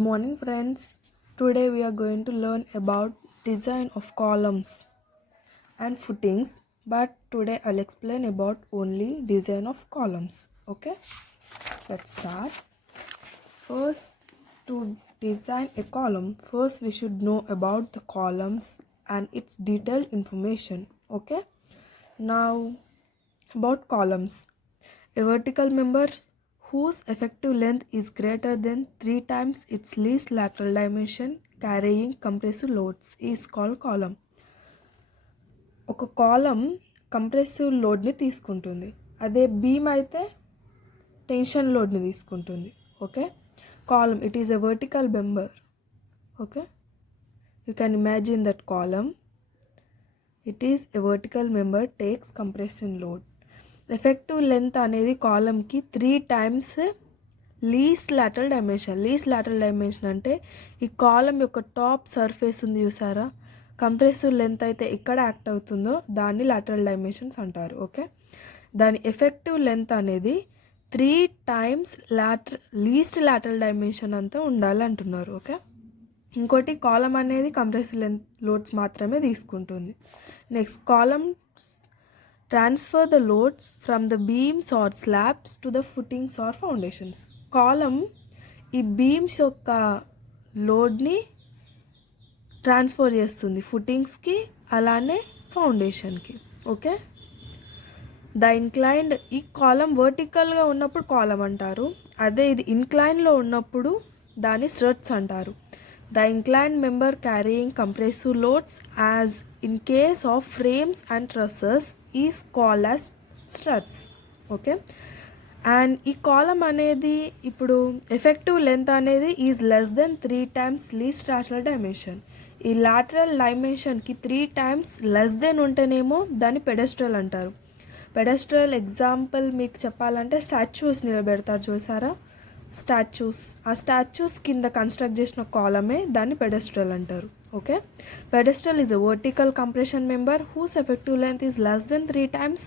Good morning friends. Today we are going to learn about design of columns and footings, but today I'll explain about only design of columns. Okay, let's start. First, to design a column, first we should know about the columns and its detailed information. Okay, now about columns. A vertical member whose effective length is greater than 3 times its least lateral dimension carrying compressive loads is called column. ఒక కాలం compressive లోడ్ని తీసుకుంటుంది, అదే beam అయితే tension లోడ్ని తీసుకుంటుంది. Okay, column it is a vertical member. Okay, you can imagine that column it is a vertical member takes compression load. Effective length అనేది కాలమ్కి 3 times least lateral dimension. Least lateral dimension అంటే ఈ కాలం యొక్క top surface ఉంది చూసారా, compressive length అయితే ఎక్కడ act అవుతుందో దాన్ని లాటరల్ డైమెన్షన్స్ అంటారు. ఓకే, దాని ఎఫెక్టివ్ లెంత్ అనేది 3 టైమ్స్ లీస్ట్ లాటరల్ డైమెన్షన్ అంతా ఉండాలి అంటున్నారు. ఓకే, ఇంకోటి కాలం అనేది కంప్రెసివ్ లెంత్ లోడ్స్ మాత్రమే తీసుకుంటుంది. Next, column transfer the loads from the beams or slabs to the footings or foundations. Column ఈ బీమ్స్ యొక్క లోడ్ని ట్రాన్స్ఫర్ చేస్తుంది ఫుటింగ్స్కి అలానే ఫౌండేషన్కి. ఓకే, ద ఇన్క్లైన్డ్, ఈ కాలం వర్టికల్గా ఉన్నప్పుడు కాలం అంటారు, అదే ఇది ఇన్క్లైన్లో ఉన్నప్పుడు దాన్ని స్ట్రట్స్ అంటారు. The inclined member carrying compressive loads as in case of frames and trusses is called as struts. Okay, and ఈ కాలం అనేది ఇప్పుడు ఎఫెక్టివ్ లెంత్ అనేది is less than 3 times least lateral dimension. ఈ లాటరల్ డైమెన్షన్కి 3 టైమ్స్ లెస్ దెన్ ఉంటేనేమో దాన్ని pedestal అంటారు. పెడెస్ట్రల్ example మీకు చెప్పాలంటే స్టాచ్యూస్ నిలబెడతారు చూసారా, స్టాచ్యూస్, ఆ స్టాచ్యూస్ కింద కన్స్ట్రక్ట్ చేసిన కాలమే దాన్ని పెడెస్ట్రల్ అంటారు. Okay, pedestal is a vertical compression member whose effective length is less than 3 times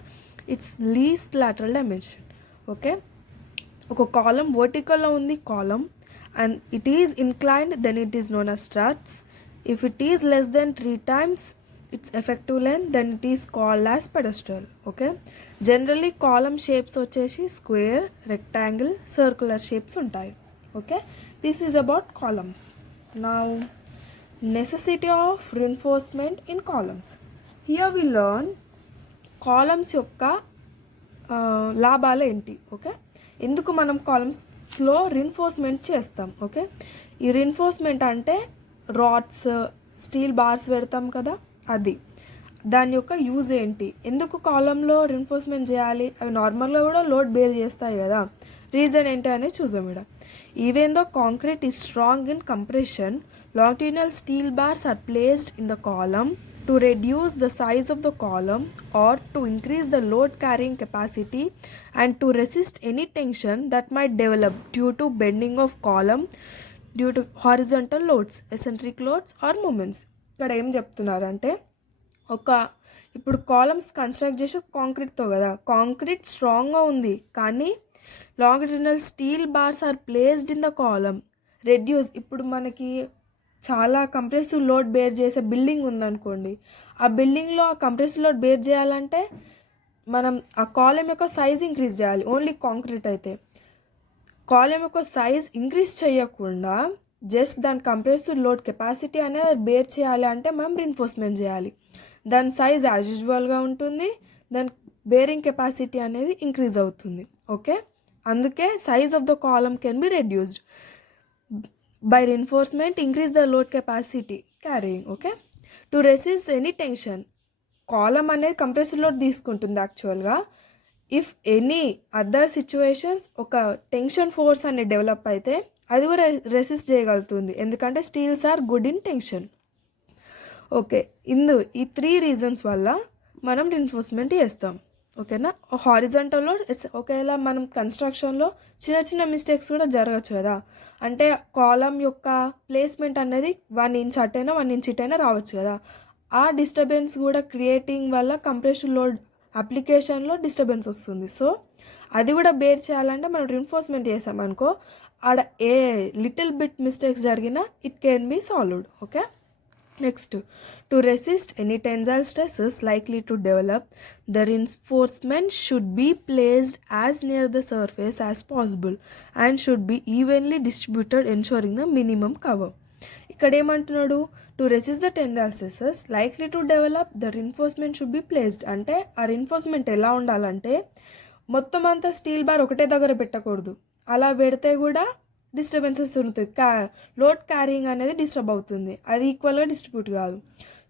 its least lateral dimension. Okay, ఒక కాలం వర్టికల్లో ఉంది column and it is inclined, then it is known as struts. If it is less than 3 times its effective length, then it is called as pedestal. Okay, generally column shapes వచ్చేసి square, rectangle, circular shapes ఉంటాయి. Okay, this is about columns. Now necessity of reinforcement in columns. Here we learn columns యొక్క లాభాలు ఏంటి. Okay, ఎందుకు మనం కాలమ్స్లో రిన్ఫోర్స్మెంట్ చేస్తాం. Okay, ఈ రిన్ఫోర్స్మెంట్ అంటే రాడ్స్, స్టీల్ బార్స్ పెడతాం కదా, అది దాని యొక్క యూజ్ ఏంటి, ఎందుకు కాలంలో రిన్ఫోర్స్మెంట్ చేయాలి, అవి నార్మల్గా కూడా లోడ్ బేర్ చేస్తాయి కదా, రీజన్ ఏంటి అనేది చూసాం ఇక్కడ. Even though concrete is strong in compression, longitudinal steel bars are placed in the column to reduce the size of the column or to increase the load carrying capacity and to resist any tension that might develop due to bending of column due to horizontal loads, eccentric loads or moments. ఇక్కడ ఏం చెప్తున్నారంటే, ఇప్పుడు columns construct చేసి కాంక్రీట్తో కదా, concrete స్ట్రాంగ్గా ఉంది కానీ longitudinal steel bars are placed in the column reduce. ఇప్పుడు మనకి చాలా కంప్రెసివ్ లోడ్ బేర్ చేసే బిల్డింగ్ ఉందనుకోండి, ఆ బిల్డింగ్లో ఆ కంప్రెసివ్ లోడ్ బేర్ చేయాలంటే మనం ఆ కాలమ్ యొక్క సైజ్ ఇంక్రీజ్ చేయాలి. ఓన్లీ కాంక్రీట్ అయితే కాలమ్ యొక్క సైజ్ ఇంక్రీజ్ చేయకుండా జస్ట్ దాని కంప్రెసివ్ లోడ్ కెపాసిటీ అనేది బేర్ చేయాలి అంటే మనం రిన్ఫోర్స్మెంట్ చేయాలి. దాని సైజ్ యాజ్ యూజువల్గా ఉంటుంది, దాని బేరింగ్ కెపాసిటీ అనేది ఇంక్రీజ్ అవుతుంది. ఓకే, అందుకే size of the column can be reduced by reinforcement, increase the load capacity carrying. Okay, to resist any tension. Column అనేది కంప్రెసివ్ లోడ్ తీసుకుంటుంది యాక్చువల్గా. ఇఫ్ ఎనీ అదర్ సిచ్యువేషన్స్ ఒక టెన్షన్ ఫోర్స్ అనేది develop అయితే అది కూడా రెసిస్ట్ చేయగలుగుతుంది, ఎందుకంటే steels are good in tension. Okay, ఈ 3 రీజన్స్ వల్ల మనం రిన్ఫోర్స్మెంట్ చేస్తాం. ఓకేనా, హారిజంటల్లో ఒకవేళ మనం కన్స్ట్రక్షన్లో చిన్న చిన్న మిస్టేక్స్ కూడా జరగచ్చు కదా, అంటే కాలమ్ యొక్క ప్లేస్మెంట్ అనేది 1 ఇంచ్ అటైనా 1 ఇంచ్ ఇటైనా రావచ్చు కదా, ఆ డిస్టర్బెన్స్ కూడా క్రియేటింగ్ వల్ల కంప్రెషన్ లోడ్ అప్లికేషన్లో డిస్టర్బెన్స్ వస్తుంది. సో అది కూడా బేర్ చేయాలంటే మనం రిన్ఫోర్స్మెంట్ చేసామనుకో ఆడ ఏ లిటిల్ బిట్ మిస్టేక్స్ జరిగినా it can be solved. Okay, next to resist any tensile stresses likely to develop the reinforcement should be placed as near the surface as possible and should be evenly distributed ensuring the minimum cover. ఇక్కడ ఏమంటున్నాడు, to resist the tensile stresses likely to develop the reinforcement should be placed అంటే ఆ రిన్ఫోర్స్మెంట్ ఎలా ఉండాలంటే మొత్తం అంతా steel bar ఒకటే దగ్గర పెట్టకూడదు. అలా పెడితే కూడా డిస్టర్బెన్సెస్ ఉంటుంది, లోడ్ క్యారింగ్ అనేది డిస్టర్బ్ అవుతుంది, అది ఈక్వల్గా డిస్ట్రిబ్యూట్ కాదు.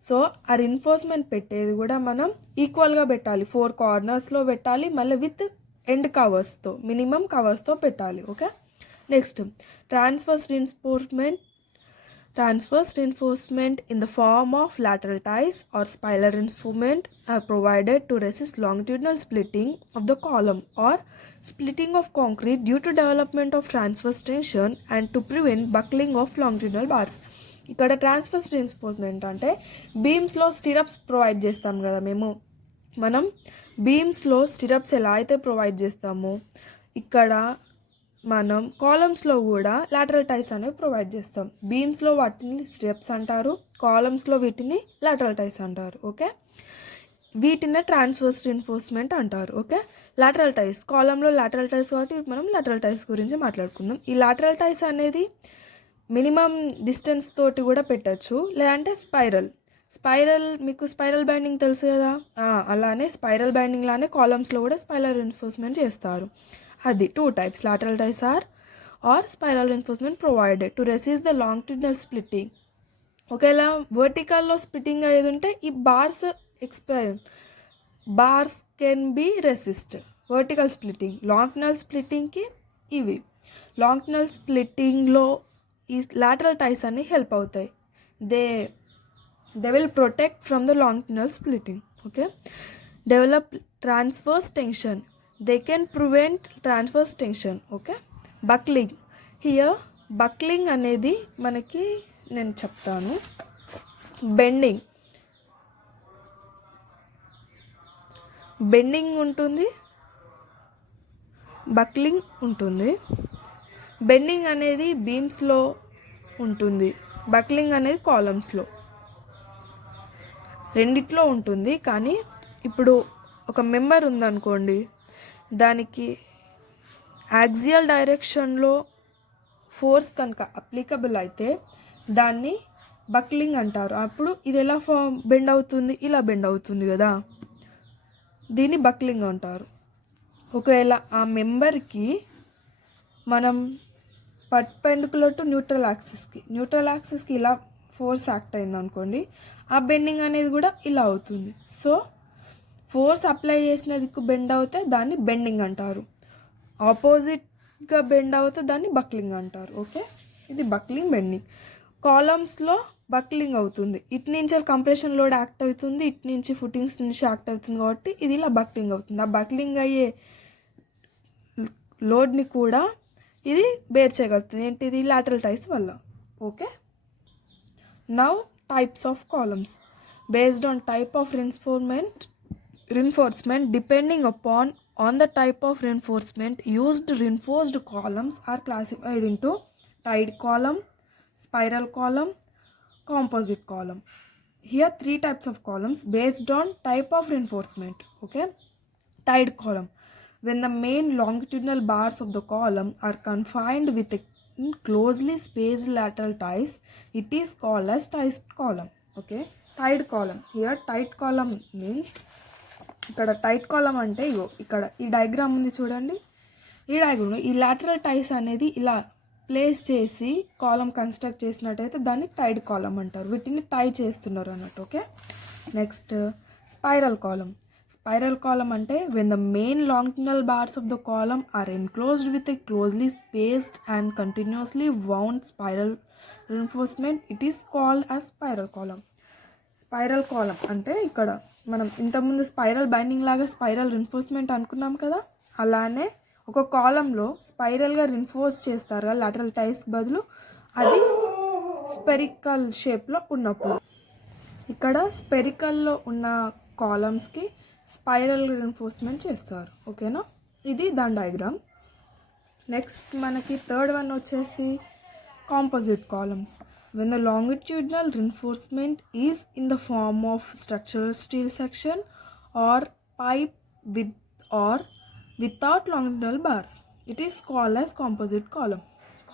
సో ఆ రిన్ఫోర్స్మెంట్ పెట్టేది కూడా మనం ఈక్వల్గా పెట్టాలి, 4 కార్నర్స్లో పెట్టాలి, మళ్ళీ విత్ ఎండ్ కవర్స్తో మినిమం కవర్స్తో పెట్టాలి. Okay, next transverse reinforcement in the form of lateral ties or spiral reinforcement are provided to resist longitudinal splitting of the column or splitting of concrete due to development of transverse tension and to prevent buckling of longitudinal bars. ఇక్కడ transverse reinforcement అంటే బీమ్స్లో stirrups provide చేస్తాం కదా మనం బీమ్స్లో stirrups ఎలా అయితే provide చేస్తామో ఇక్కడ మనం కాలమ్స్లో కూడా లాటరల్ టైస్ అనేవి ప్రొవైడ్ చేస్తాం. బీమ్స్లో వాటిని స్టెప్స్ అంటారు, కాలమ్స్లో వీటిని లాటరల్ టైస్ అంటారు. ఓకే, వీటిని ట్రాన్స్వర్స్ రీఇన్ఫోర్స్మెంట్ అంటారు. ఓకే, లాటరల్ టైస్ కాలంలో లాటరల్ టైస్ కాబట్టి మనం లాటరల్ టైస్ గురించి మాట్లాడుకుందాం. ఈ లాటరల్ టైస్ అనేది మినిమం డిస్టెన్స్ తోటి కూడా పెట్టచ్చు, లేదంటే స్పైరల్ మీకు స్పైరల్ బైండింగ్ తెలుసు కదా, అలానే స్పైరల్ బైండింగ్ లానే కాలమ్స్లో కూడా స్పైరల్ రీఇన్ఫోర్స్మెంట్ చేస్తారు. అది 2 types, lateral ties or spiral reinforcement provided to resist the longitudinal splitting. ఒకవేళ వర్టికల్లో స్ప్లిట్టింగ్ అయ్యేది ఉంటే ఈ bars can be resist vertical splitting. Longitudinal స్ప్లిట్టింగ్కి ఇవి లాంగిట్యూడినల్ స్ప్లిట్టింగ్లో ఈ లాటరల్ టైస్ అన్ని హెల్ప్ అవుతాయి. They will protect from the longitudinal splitting. Okay, develop transverse tension, they can prevent transverse tension. Okay, buckling, here buckling అనేది మనకి నేను చెప్తాను. బెండింగ్ ఉంటుంది, బక్లింగ్ ఉంటుంది. బెండింగ్ అనేది బీమ్స్లో ఉంటుంది, బక్లింగ్ అనేది కాలమ్స్లో, రెండిట్లో ఉంటుంది. కానీ ఇప్పుడు ఒక మెంబర్ ఉందనుకోండి, దానికి యాక్సియల్ డైరెక్షన్లో ఫోర్స్ కనుక అప్లికబుల్ అయితే దాన్ని బక్లింగ్ అంటారు. అప్పుడు ఇది ఎలా బెండ్ అవుతుంది, ఇలా బెండ్ అవుతుంది కదా, దీన్ని బక్లింగ్ అంటారు. ఒకవేళ ఆ మెంబర్కి మనం పర్పెండిక్యులర్ టు న్యూట్రల్ యాక్సిస్కి ఇలా ఫోర్స్ యాక్ట్ అయింది అనుకోండి, ఆ బెండింగ్ అనేది కూడా ఇలా అవుతుంది. సో ఫోర్స్ అప్లై చేసిన దిక్కు బెండ్ అవుతే దాన్ని బెండింగ్ అంటారు, ఆపోజిట్గా బెండ్ అవుతే దాన్ని బక్లింగ్ అంటారు. ఓకే, ఇది బక్లింగ్ బెండింగ్. కాలమ్స్లో బక్లింగ్ అవుతుంది, ఇటు నుంచి కంప్రెషన్ లోడ్ యాక్ట్ అవుతుంది, ఇటు నుంచి ఫుటింగ్స్ నుంచి యాక్ట్ అవుతుంది, కాబట్టి ఇది ఇలా బక్లింగ్ అవుతుంది. ఆ బక్లింగ్ అయ్యే లోడ్ని కూడా ఇది బేర్ చేయగలుగుతుంది. ఏంటిది, లాటరల్ టైస్ వల్ల. Okay, now types of columns based on type of reinforcement depending upon on the type of reinforcement used. Reinforced columns are classified into tied column, spiral column, composite column. Here 3 types of columns based on type of reinforcement. Okay, tied column, when the main longitudinal bars of the column are confined with a closely spaced lateral ties, it is called as tied column. Okay, tied column. Here tied column means ఇక్కడ tight column అంటే ఇగో ఇక్కడ ఈ diagram ఉంది చూడండి, ఈ diagram ఈ lateral టైస్ అనేది ఇలా ప్లేస్ చేసి కాలమ్ కన్స్ట్రక్ట్ చేసినట్టయితే దాన్ని టైడ్ కాలమ్ అంటారు, వీటిని టై చేస్తున్నారు అన్నట్టు. ఓకే, నెక్స్ట్ స్పైరల్ కాలమ్ అంటే when the main longitudinal bars of the column are enclosed with a closely spaced and continuously wound spiral reinforcement, it is called as spiral column. Spiral column అంటే ఇక్కడ మనం ఇంతకుముందు spiral binding లాగా spiral రిన్ఫోర్స్మెంట్ అనుకున్నాం కదా, అలానే ఒక కాలంలో స్పైరల్గా రిన్ఫోర్స్ చేస్తారు కదా లాటరల్ టైస్ బదులు, అది స్పెరికల్ షేప్లో ఉన్నప్పుడు. ఇక్కడ స్పెరికల్లో ఉన్న కాలమ్స్కి స్పైరల్ రిన్ఫోర్స్మెంట్ చేస్తారు. ఓకేనా, ఇది దాని డయాగ్రామ్. నెక్స్ట్ మనకి థర్డ్ వన్ వచ్చేసి composite columns. When the longitudinal reinforcement is in the form of structural steel section or pipe with or without longitudinal bars, it is called as composite column.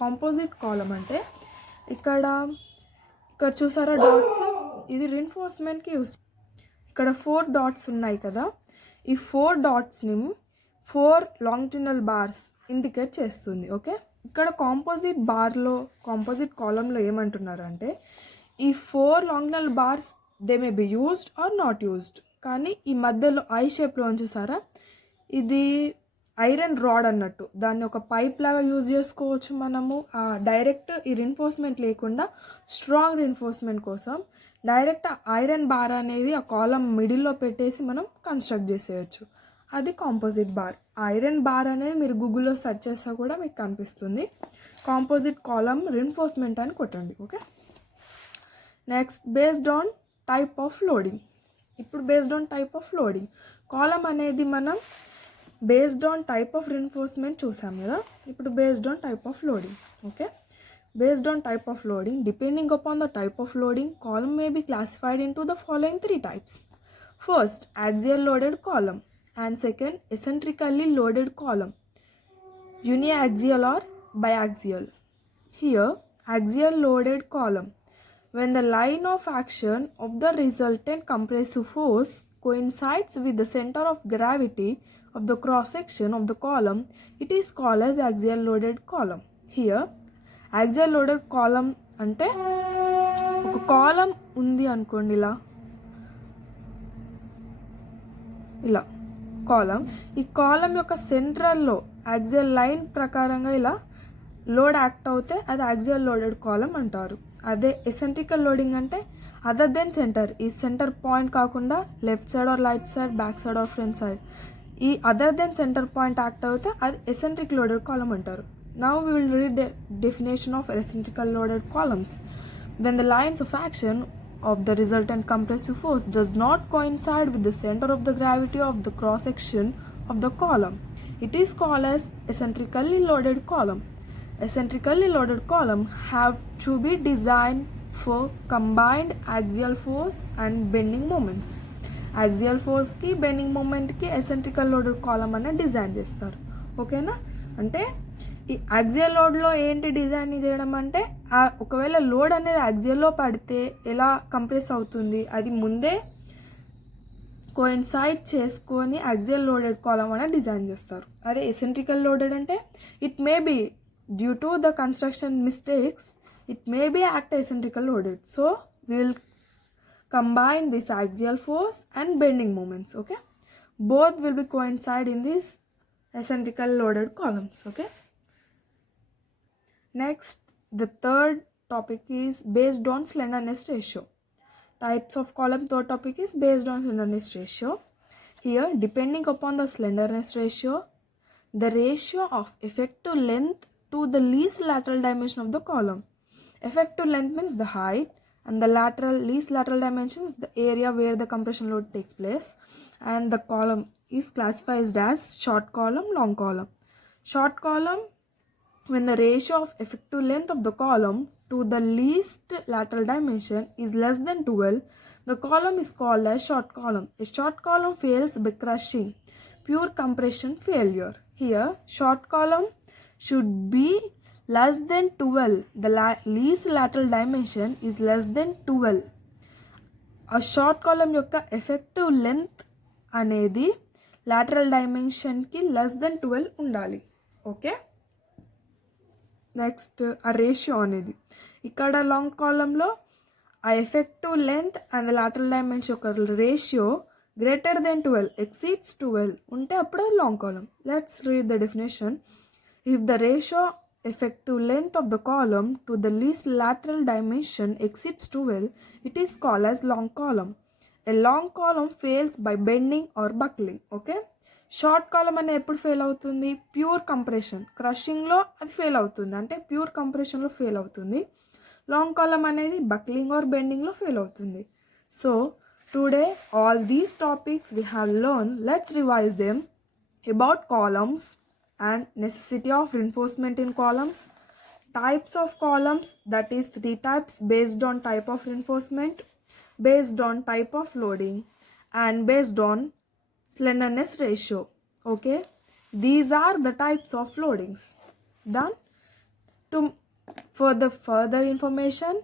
Composite column అంటే ఇక్కడ చూసారా dots, ఇది రీన్ఫోర్స్మెంట్కి use. ఇక్కడ 4 dots ఉన్నాయి కదా, ఈ 4 డాట్స్ని 4 longitudinal bars indicate చేస్తుంది. ఓకే, ఇక్కడ కాంపోజిట్ కాలంలో ఏమంటున్నారు అంటే ఈ 4 longitudinal bars they may be used or not used. కానీ ఈ మధ్యలో ఐ షేప్లో చూసారా, ఇది ఐరన్ రాడ్ అన్నట్టు, దాన్ని ఒక పైప్ లాగా యూజ్ చేసుకోవచ్చు మనము. డైరెక్ట్ ఈ రీన్ఫోర్స్మెంట్ లేకుండా స్ట్రాంగ్ రీన్ఫోర్స్మెంట్ కోసం డైరెక్ట్ ఐరన్ బార్ అనేది ఆ కాలం మిడిల్లో పెట్టేసి మనం కన్స్ట్రక్ట్ చేసేయచ్చు. అది కాంపోజిట్ బార్. ఐరన్ బార్ అనేది మీరు గూగుల్లో సెర్చ్ చేస్తే కూడా మీకు కనిపిస్తుంది. కాంపోజిట్ కాలం రీన్ఫోర్స్మెంట్ అని కొట్టండి. Okay, next based on type of loading. ఇప్పుడు based on type of loading column అనేది మనం based on type of reinforcement చూసాం కదా, ఇప్పుడు based on type of loading. Okay, based on type of loading, depending upon the type of loading, column may be classified into the following 3 types. First, axial loaded column, and second, eccentrically loaded column, uniaxial or biaxial. Here, axial loaded column, when the line of action of the resultant compressive force coincides with the center of gravity of the cross section of the column, it is called as axial loaded column. Here, axial loaded column అంటే ఒక కాలం ఉంది అనుకోండి, ఇలా కాలం, ఈ కాలం యొక్క సెంట్రల్లో axial line ప్రకారంగా ఇలా లోడ్ యాక్ట్ అవుతే అది యాక్సియల్ లోడెడ్ కాలం అంటారు. అదే ఎసెంట్రికల్ లోడింగ్ అంటే అదర్ దెన్ సెంటర్, ఈ సెంటర్ పాయింట్ కాకుండా left side or right side, back side or front side, ఈ other than centre point act అవుతే అది ఎసెంట్రిక్ లోడెడ్ కాలం అంటారు. Now we will read the definition of eccentrical loaded columns. When the lines of action of the resultant compressive force does not coincide with the center of the gravity of the cross section of the column, it is called as eccentrically loaded column. Eccentrically loaded column have to be designed for combined axial force and bending moments. Axial force ki bending moment ki eccentrical loaded column అనే design చేస్తారు. ఓకేనా, అంటే ఈ axial లోడ్లో ఏంటి design చేయడం అంటే ఒకవేళ లోడ్ అనేది యాక్సియల్లో పడితే ఎలా కంప్రెస్ అవుతుంది అది ముందే కోయిన్సైడ్ చేసుకొని యాక్సియల్ లోడెడ్ కాలం అనేది డిజైన్ చేస్తారు. అదే ఎసెంట్రికల్ లోడెడ్ అంటే it may be due to the construction mistakes it may be act eccentrical loaded. So we will combine this axial force and bending moments. Okay, both will be coincide in these eccentrical loaded columns. Okay, next the third topic is based on slenderness ratio. Types of column, third topic is based on slenderness ratio. Here, depending upon the slenderness ratio, the ratio of effective length to the least lateral dimension of the column. Effective length means the height, and the least lateral dimension is the area where the compression load takes place, and the column is classified as short column, long column. Short column, when the ratio of effective length of the column to the least lateral dimension is less than 12, the column is called as short column. A short column fails by crushing, pure compression failure. Here, short column should be less than 12. The least lateral dimension is less than 12. A short column యొక్క effective length అనేది lateral dimension కి less than 12 ఉండాలి. Okay, next ఆ ratio అనేది ఇక్కడ long కాలంలో ఆ effective length and lateral dimension యొక్క రేషియో గ్రేటర్ దెన్ 12 ఎక్సీడ్స్ 12 ఉంటే అప్పుడు అది long column. Let's read the definition. If the ratio effective length of the column to the least lateral dimension exceeds 12, it is called as long column. A long column fails by bending or buckling. Okay, short column అనేది ఎప్పుడు fail అవుతుంది? Pure compression, క్రషింగ్లో అది fail అవుతుంది, అంటే pure కంప్రెషన్లో fail అవుతుంది. Long కాలం అనేది buckling are బెండింగ్లో fail అవుతుంది. So today all these topics we have learn. Let's revise them. About columns, and necessity of reinforcement in columns, types of columns, that is 3 types based on type of reinforcement, based on type of loading, and based on slenderness ratio. Okay, these are the types of loadings. Done. To for the further information,